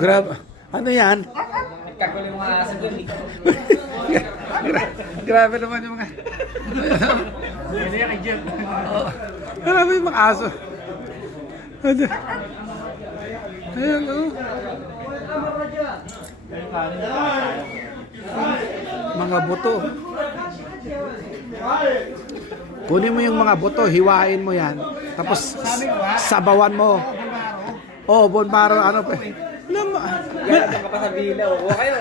Grab. Ano yan? Nagkagulo yung mga aso dun eh. Grabe naman yung mga... Ano yan kay Jeff? Grabe yung mga aso. Ayan, oh. Mga buto. Kunin mo yung mga buto, hiwain mo yan. Tapos sabawan mo. Oh, bonbaro, ano pa. Gala ka pa sa villa. Oo kayo.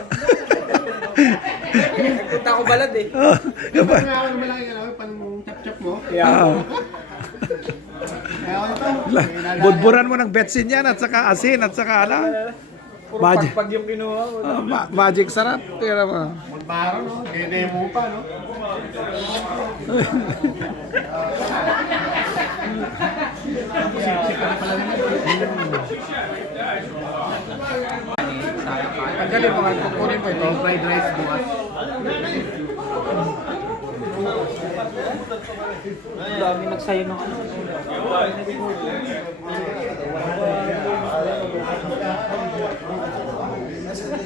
Nagpunta ako balad eh. Kasi nga ako naman lang yung pan-chop-chop mo. Budburan mo ng betsin yan at saka asin at saka ala. Puro Magic. pagpag yung kinuha ko. Magic sarap. Tira mo. Baro, no? Demo pa, no? Sip-sip ka na pala naman. Ang galing mga kukunin mo ito, fried rice bukas. Ang dami nagsayo ng ano.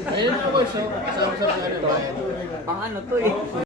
Ayun ako, so, kasama sa ano, Pang ano to eh.